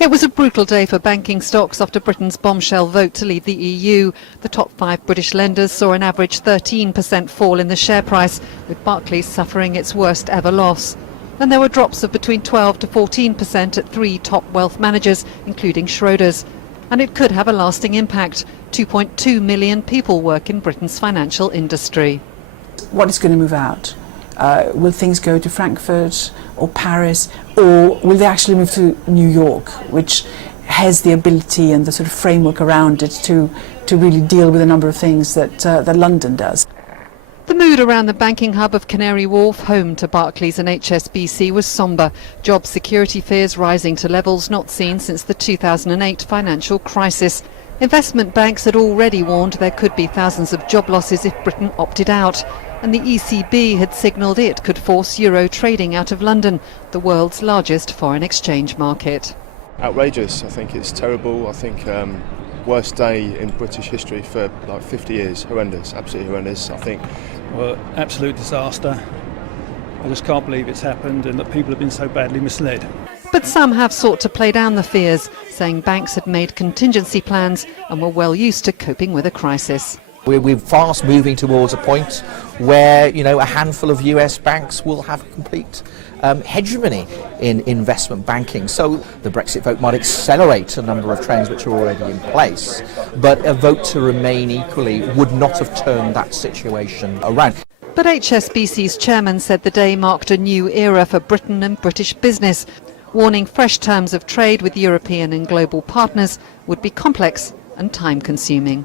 It was a brutal day for banking stocks after Britain's bombshell vote to leave the EU. The top 5 British lenders saw an average 13% fall in the share price, with Barclays suffering its worst ever loss. And there were drops of between 12 to 14% at 3 top wealth managers, including Schroders. And it could have a lasting impact. 2.2 million people work in Britain's financial industry. What is going to move out? Will things go to Frankfurt or Paris, or will they actually move to New York, which has the ability and the sort of framework around it to really deal with a number of things that London does? The mood around the banking hub of Canary Wharf, home to Barclays and HSBC, was sombre. Job security fears rising to levels not seen since the 2008 financial crisis. Investment banks had already warned there could be thousands of job losses if Britain opted out. And the ECB had signalled it could force euro trading out of London, the world's largest foreign exchange market. Outrageous. I think it's terrible. I think worst day in British history for like 50 years. Horrendous, absolutely horrendous. I think. Well, absolute disaster. I just can't believe it's happened and that people have been so badly misled. But some have sought to play down the fears, saying banks had made contingency plans and were well used to coping with a crisis. We're fast moving towards a point where, a handful of US banks will have complete hegemony in investment banking. So the Brexit vote might accelerate a number of trends which are already in place, but a vote to remain equally would not have turned that situation around. But HSBC's chairman said the day marked a new era for Britain and British business, warning fresh terms of trade with European and global partners would be complex and time-consuming.